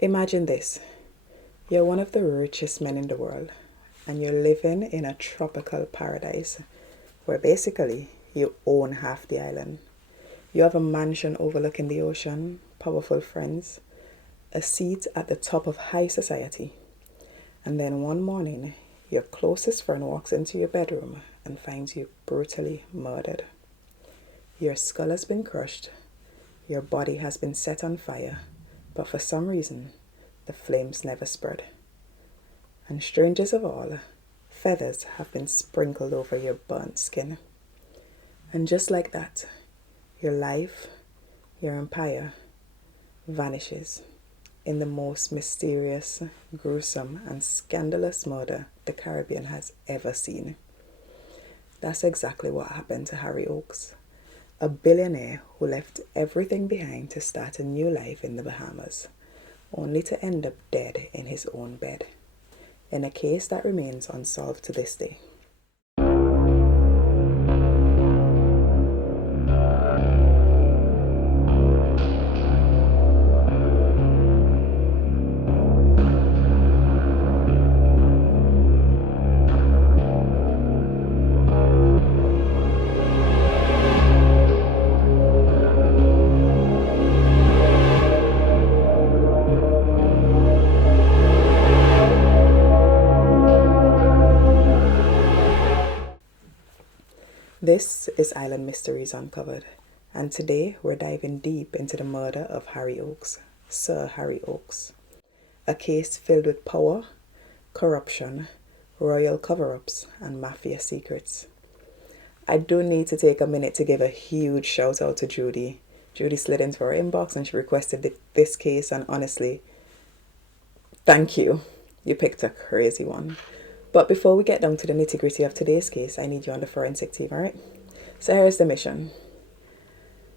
Imagine this. You're one of the richest men in the world, and you're living in a tropical paradise where basically you own half the island. You have a mansion overlooking the ocean, powerful friends, a seat at the top of high society. And then one morning, your closest friend walks into your bedroom and finds you brutally murdered. Your skull has been crushed, your body has been set on fire, but for some reason, the flames never spread. And strangest of all, feathers have been sprinkled over your burnt skin. And just like that, your life, your empire, vanishes in the most mysterious, gruesome, and scandalous murder the Caribbean has ever seen. That's exactly what happened to Harry Oakes, a billionaire who left everything behind to start a new life in the Bahamas, only to end up dead in his own bed, in a case that remains unsolved to this day. This is Island Mysteries Uncovered, and today we're diving deep into the murder of Harry Oakes, Sir Harry Oakes. A case filled with power, corruption, royal cover-ups, and mafia secrets. I do need to take a minute to give a huge shout out to Judy. Judy slid into our inbox and she requested this case, and honestly, thank you. You picked a crazy one. But before we get down to the nitty-gritty of today's case, I need you on the forensic team, alright? So here's the mission.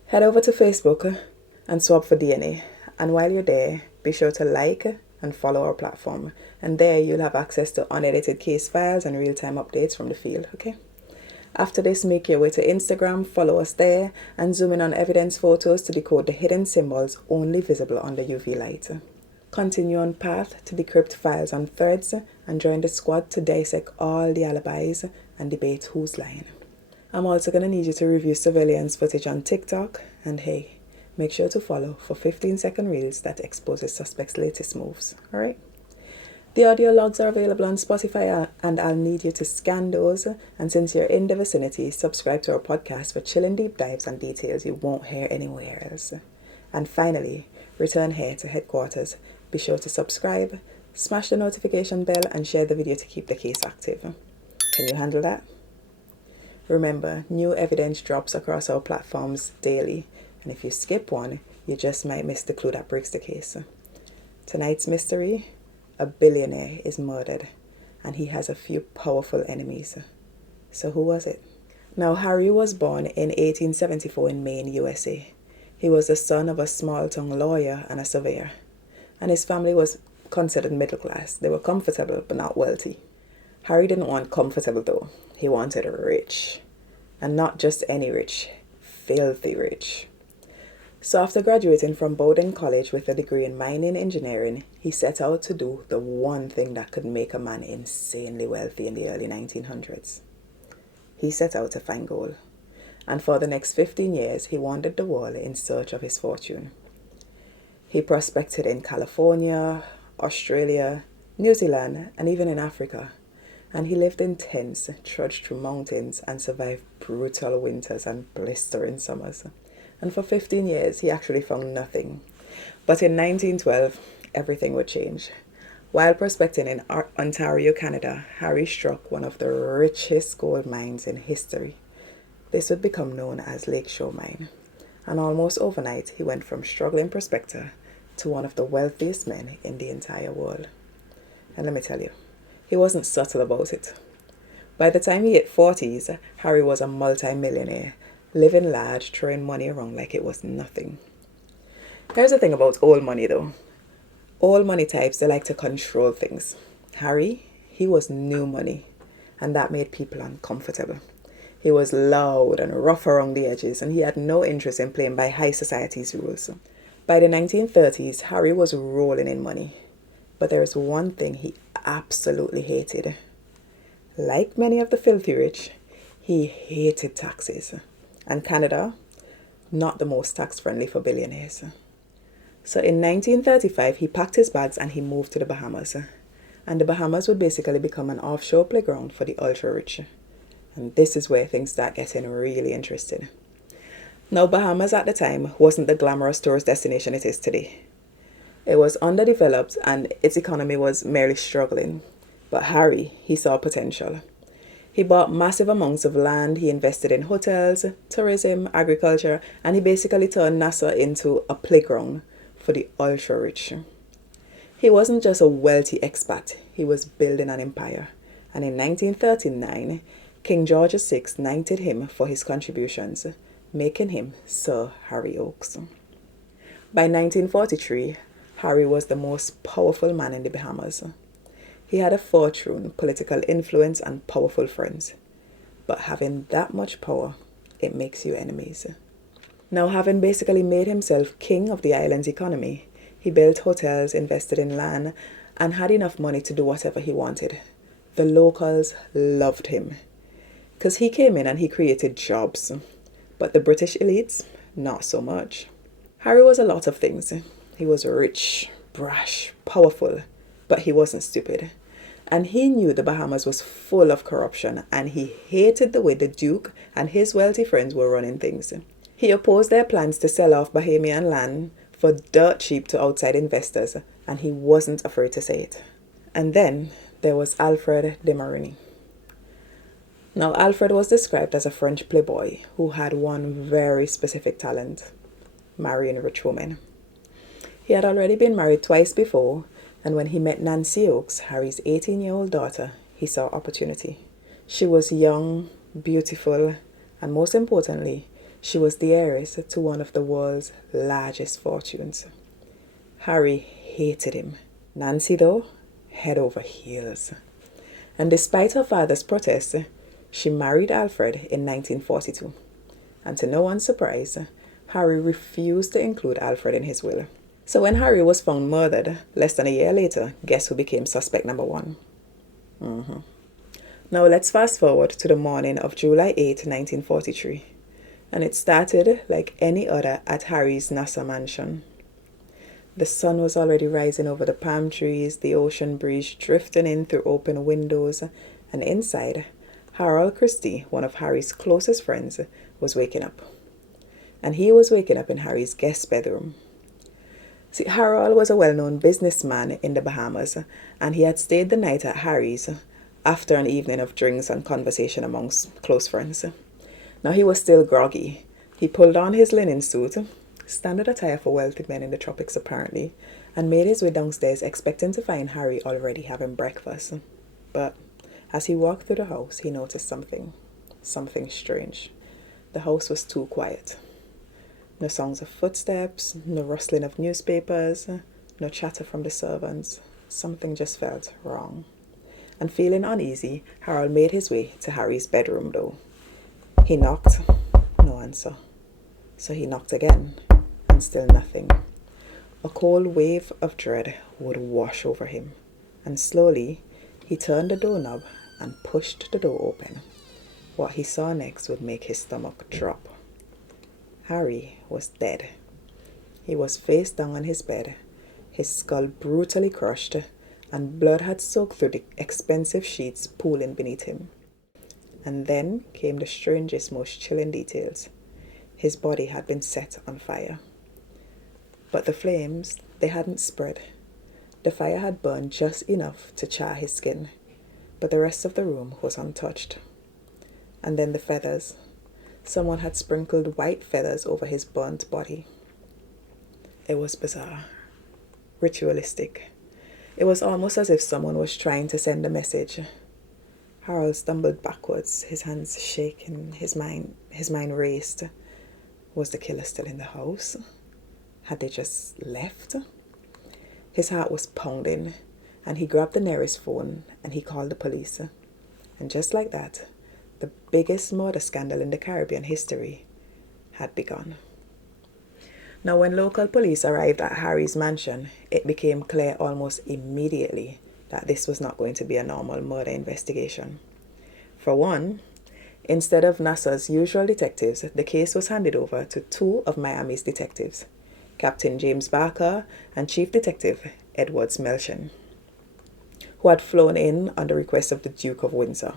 Head over to Facebook and swap for DNA. And while you're there, be sure to like and follow our platform. And there you'll have access to unedited case files and real-time updates from the field, okay? After this, make your way to Instagram, follow us there, and zoom in on evidence photos to decode the hidden symbols only visible under UV light. Continue on path to decrypt files on Threads and join the squad to dissect all the alibis and debate who's lying. I'm also going to need you to review surveillance footage on TikTok, and hey, make sure to follow for 15-second reels that exposes suspects' latest moves, alright? The audio logs are available on Spotify, and I'll need you to scan those, and since you're in the vicinity, subscribe to our podcast for chilling deep dives and details you won't hear anywhere else. And finally, return here to headquarters. Be sure to subscribe, smash the notification bell, and share the video to keep the case active. Can you handle that? Remember, new evidence drops across our platforms daily, and if you skip one, you just might miss the clue that breaks the case. Tonight's mystery: a billionaire is murdered, and he has a few powerful enemies. So who was it? Now, Harry was born in 1874 in Maine, USA. He was the son of a small-town lawyer and a surveyor, and his family was considered middle class. They were comfortable but not wealthy. Harry didn't want comfortable though. He wanted rich. And not just any rich, filthy rich. So after graduating from Bowdoin College with a degree in mining engineering, he set out to do the one thing that could make a man insanely wealthy in the early 1900s. He set out to find gold. And for the next 15 years, he wandered the world in search of his fortune. He prospected in California, Australia, New Zealand, and even in Africa. And he lived in tents, trudged through mountains, and survived brutal winters and blistering summers. And for 15 years, he actually found nothing. But in 1912, everything would change. While prospecting in Ontario, Canada, Harry struck one of the richest gold mines in history. This would become known as Lakeshore Mine. And almost overnight, he went from struggling prospector to one of the wealthiest men in the entire world. And let me tell you, he wasn't subtle about it. By the time he hit 40s, Harry was a multi-millionaire, living large, throwing money around like it was nothing. Here's the thing about old money though. Old money types, they like to control things. Harry, he was new money, and that made people uncomfortable. He was loud and rough around the edges, and he had no interest in playing by high society's rules. By the 1930s, Harry was rolling in money. But there is one thing he absolutely hated. Like many of the filthy rich, he hated taxes. And Canada, not the most tax-friendly for billionaires. So in 1935, he packed his bags and he moved to the Bahamas. And the Bahamas would basically become an offshore playground for the ultra-rich. And this is where things start getting really interesting. Now, Bahamas at the time wasn't the glamorous tourist destination it is today. It was underdeveloped and its economy was merely struggling. But Harry, he saw potential. He bought massive amounts of land, he invested in hotels, tourism, agriculture, and he basically turned Nassau into a playground for the ultra-rich. He wasn't just a wealthy expat, he was building an empire. And in 1939, King George VI knighted him for his contributions, making him Sir Harry Oakes. By 1943, Harry was the most powerful man in the Bahamas. He had a fortune, political influence, and powerful friends. But having that much power, it makes you enemies. Now, having basically made himself king of the island's economy, he built hotels, invested in land, and had enough money to do whatever he wanted. The locals loved him, because he came in and he created jobs. But the British elites, not so much. Harry was a lot of things. He was rich, brash, powerful, but he wasn't stupid. And he knew the Bahamas was full of corruption, and he hated the way the Duke and his wealthy friends were running things. He opposed their plans to sell off Bahamian land for dirt cheap to outside investors, and he wasn't afraid to say it. And then there was Alfred de Marigny. Now, Alfred was described as a French playboy who had one very specific talent: marrying rich women. He had already been married twice before, and when he met Nancy Oakes, Harry's 18-year-old daughter, he saw opportunity. She was young, beautiful, and most importantly, she was the heiress to one of the world's largest fortunes. Harry hated him. Nancy, though, head over heels. And despite her father's protests, she married Alfred in 1942. And to no one's surprise, Harry refused to include Alfred in his will. So when Harry was found murdered, less than a year later, guess who became suspect number one? Now let's fast forward to the morning of July 8, 1943. And it started like any other at Harry's Nassau mansion. The sun was already rising over the palm trees, the ocean breeze drifting in through open windows, and inside, Harold Christie, one of Harry's closest friends, was waking up. And he was waking up in Harry's guest bedroom. See, Harold was a well-known businessman in the Bahamas, and he had stayed the night at Harry's after an evening of drinks and conversation amongst close friends. Now he was still groggy. He pulled on his linen suit, standard attire for wealthy men in the tropics apparently, and made his way downstairs expecting to find Harry already having breakfast. But as he walked through the house, he noticed something strange. The house was too quiet. No sounds of footsteps, no rustling of newspapers, no chatter from the servants. Something just felt wrong. And feeling uneasy, Harold made his way to Harry's bedroom though. He knocked, no answer. So he knocked again, and still nothing. A cold wave of dread would wash over him, and slowly he turned the doorknob and pushed the door open. What he saw next would make his stomach drop. Harry was dead. He was face down on his bed, his skull brutally crushed, and blood had soaked through the expensive sheets pooling beneath him. And then came the strangest, most chilling details. His body had been set on fire. But the flames, they hadn't spread. The fire had burned just enough to char his skin, but the rest of the room was untouched. And then the feathers. Someone had sprinkled white feathers over his burnt body. It was bizarre, ritualistic. It was almost as if someone was trying to send a message. Harold stumbled backwards, his hands shaking, his mind raced. Was the killer still in the house? Had they just left? His heart was pounding, and he grabbed the nearest phone and he called the police. And just like that, the biggest murder scandal in the Caribbean history had begun. Now, when local police arrived at Harry's mansion, it became clear almost immediately that this was not going to be a normal murder investigation. For one, instead of NASA's usual detectives, the case was handed over to two of Miami's detectives, Captain James Barker and Chief Detective Edward Melchen, who had flown in on the request of the Duke of Windsor.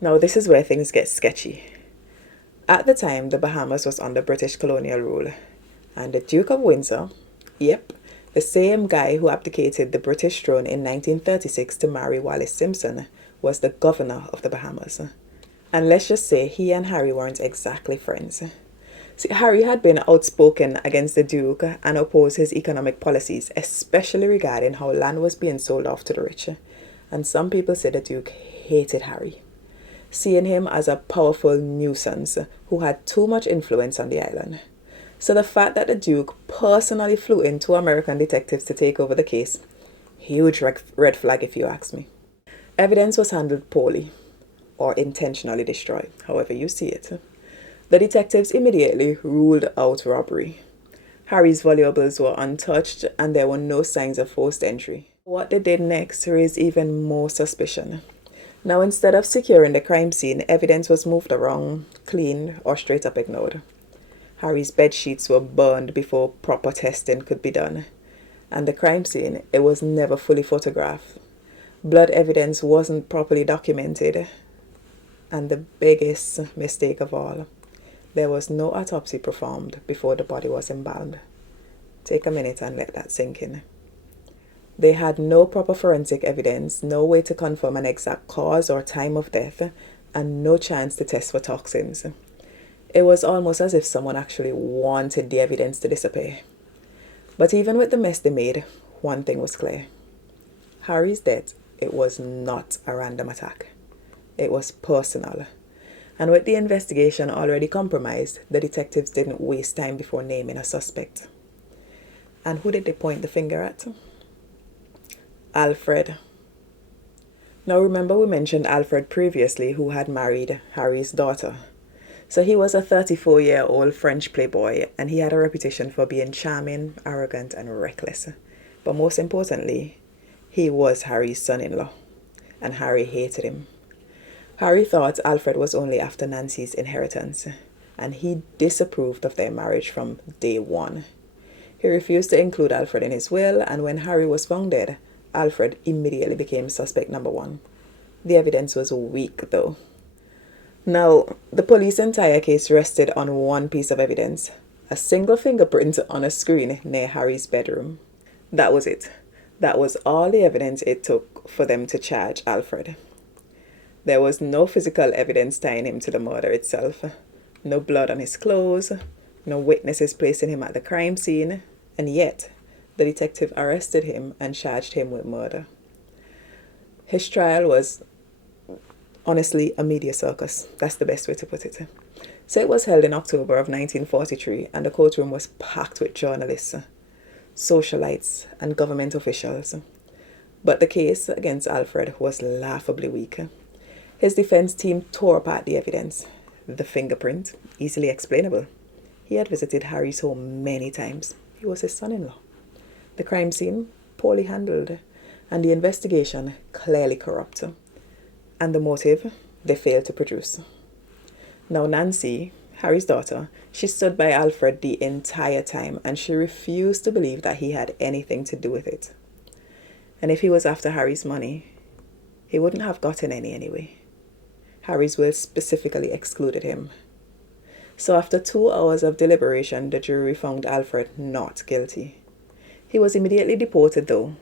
Now, this is where things get sketchy. At the time, the Bahamas was under British colonial rule, and the Duke of Windsor, yep, the same guy who abdicated the British throne in 1936 to marry Wallis Simpson, was the governor of the Bahamas. And let's just say he and Harry weren't exactly friends. See, Harry had been outspoken against the Duke and opposed his economic policies, especially regarding how land was being sold off to the rich. And some people say the Duke hated Harry, seeing him as a powerful nuisance who had too much influence on the island. So the fact that the Duke personally flew in two American detectives to take over the case, huge red flag if you ask me. Evidence was handled poorly, or intentionally destroyed, however you see it. The detectives immediately ruled out robbery. Harry's valuables were untouched and there were no signs of forced entry. What they did next raised even more suspicion. Now, instead of securing the crime scene, evidence was moved around, cleaned, or straight up ignored. Harry's bed sheets were burned before proper testing could be done. And the crime scene, it was never fully photographed. Blood evidence wasn't properly documented. And the biggest mistake of all, there was no autopsy performed before the body was embalmed. Take a minute and let that sink in. They had no proper forensic evidence, no way to confirm an exact cause or time of death, and no chance to test for toxins. It was almost as if someone actually wanted the evidence to disappear. But even with the mess they made, one thing was clear. Harry's death, it was not a random attack. It was personal. And with the investigation already compromised, the detectives didn't waste time before naming a suspect. And who did they point the finger at? Alfred. Now remember we mentioned Alfred previously, who had married Harry's daughter. So he was a 34-year-old French playboy, and he had a reputation for being charming, arrogant, and reckless. But most importantly, he was Harry's son-in-law, and Harry hated him. Harry thought Alfred was only after Nancy's inheritance, and he disapproved of their marriage from day one. He refused to include Alfred in his will, and when Harry was found dead, Alfred immediately became suspect number one. The evidence was weak, though. Now, the police's entire case rested on one piece of evidence, a single fingerprint on a screen near Harry's bedroom. That was it. That was all the evidence it took for them to charge Alfred. There was no physical evidence tying him to the murder itself, no blood on his clothes, no witnesses placing him at the crime scene, and yet the detective arrested him and charged him with murder. His trial was honestly a media circus. That's the best way to put it. So it was held in October of 1943, and the courtroom was packed with journalists, socialites, and government officials. But the case against Alfred was laughably weak. His defense team tore apart the evidence. The fingerprint, easily explainable. He had visited Harry's home many times. He was his son-in-law. The crime scene, poorly handled, and the investigation clearly corrupt. And the motive, they failed to produce. Now Nancy, Harry's daughter, she stood by Alfred the entire time, and she refused to believe that he had anything to do with it. And if he was after Harry's money, he wouldn't have gotten any anyway. Harry's will specifically excluded him. So after 2 hours of deliberation, the jury found Alfred not guilty. He was immediately deported though,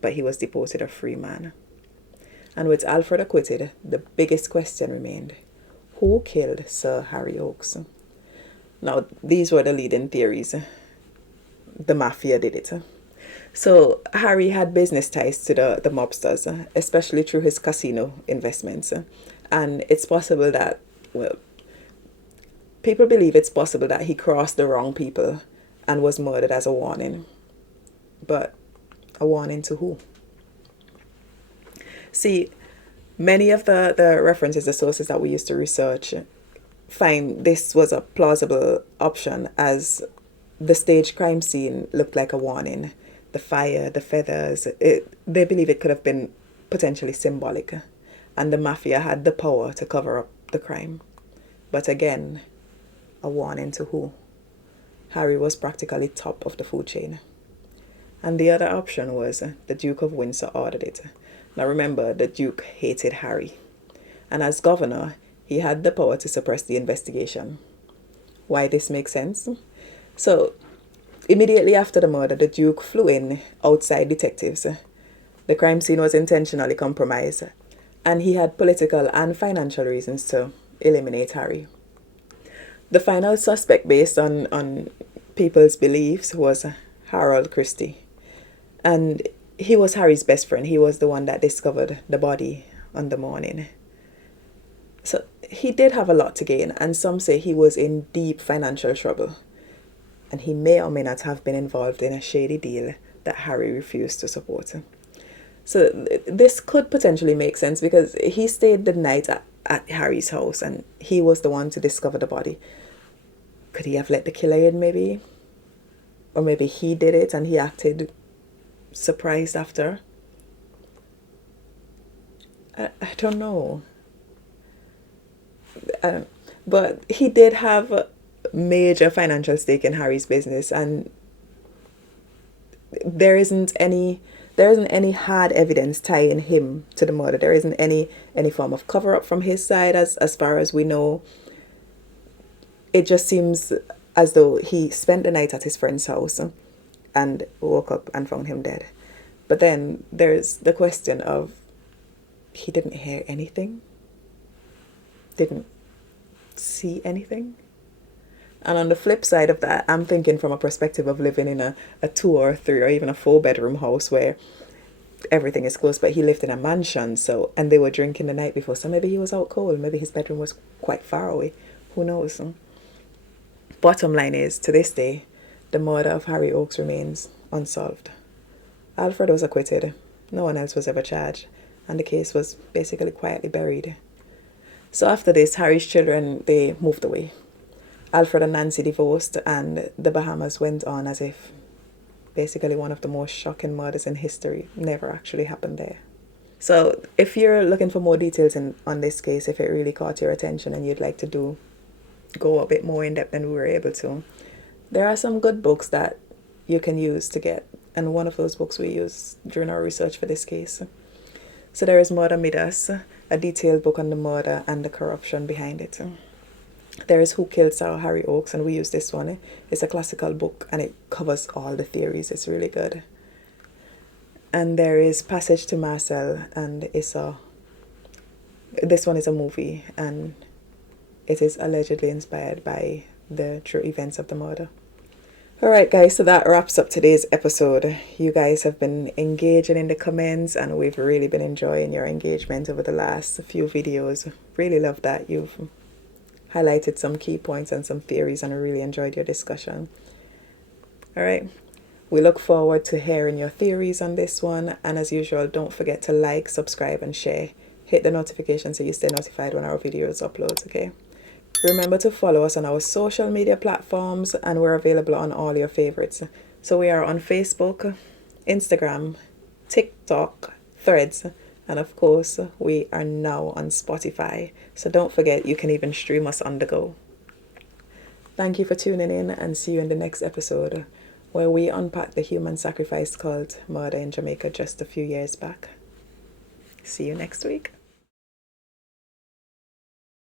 but he was deported a free man. And with Alfred acquitted, the biggest question remained: who killed Sir Harry Oakes? Now, these were the leading theories. The mafia did it. So Harry had business ties to the mobsters, especially through his casino investments. And it's possible that, well, people believe it's possible that he crossed the wrong people and was murdered as a warning. But a warning to who? See, many of the references, the sources that we used to research, find this was a plausible option as The staged crime scene looked like a warning. The fire, the feathers, they believe it could have been potentially symbolic. And the mafia had the power to cover up the crime. But again, a warning to who? Harry was practically top of the food chain. And the other option was the Duke of Windsor ordered it. Now remember, the Duke hated Harry. And as governor, he had the power to suppress the investigation. Why this makes sense? So, immediately after the murder, the Duke flew in outside detectives. The crime scene was intentionally compromised, and he had political and financial reasons to eliminate Harry. The final suspect, based on people's beliefs, was Harold Christie. And he was Harry's best friend. He was the one that discovered the body on the morning. So he did have a lot to gain, and some say he was in deep financial trouble. And he may or may not have been involved in a shady deal that Harry refused to support. So this could potentially make sense because he stayed the night at Harry's house and he was the one to discover the body. Could he have let the killer in maybe? Or maybe he did it and he acted surprised after? I don't know. But he did have a major financial stake in Harry's business, and there isn't any hard evidence tying him to the murder. There isn't any form of cover up from his side as far as we know. It just seems as though he spent the night at his friend's house and woke up and found him dead. But then there's the question of he didn't hear anything, didn't see anything. And on the flip side of that, I'm thinking from a perspective of living in a 2 or 3 or even a 4-bedroom house where everything is close, but he lived in a mansion, and they were drinking the night before, so maybe he was out cold, maybe his bedroom was quite far away, who knows. Bottom line is, to this day, the murder of Harry Oakes remains unsolved. Alfred was acquitted, no one else was ever charged, and the case was basically quietly buried. So after this, Harry's children, they moved away. Alfred and Nancy divorced, and the Bahamas went on as if basically one of the most shocking murders in history never actually happened there. So if you're looking for more details on this case, if it really caught your attention and you'd like to go a bit more in depth than we were able to, there are some good books that you can use to get, and one of those books we used during our research for this case. So there is Murder Midas, a detailed book on the murder and the corruption behind it. There is Who Killed Sir Harry Oakes, and we use this one. It's a classical book and it covers all the theories. It's really good. And there is Passage to Marcel, and this one is a movie and it is allegedly inspired by the true events of the murder. Alright guys, so that wraps up today's episode. You guys have been engaging in the comments and we've really been enjoying your engagement over the last few videos. Really love that. You've highlighted some key points and some theories, and I really enjoyed your discussion. Alright, we look forward to hearing your theories on this one, and as usual, don't forget to like, subscribe and share. Hit the notification so you stay notified when our videos upload, okay? Remember to follow us on our social media platforms, and we're available on all your favorites. So we are on Facebook, Instagram, TikTok, Threads, and of course, we are now on Spotify. So don't forget, you can even stream us on the go. Thank you for tuning in, and see you in the next episode, where we unpack the human sacrifice cult murder in Jamaica just a few years back. See you next week.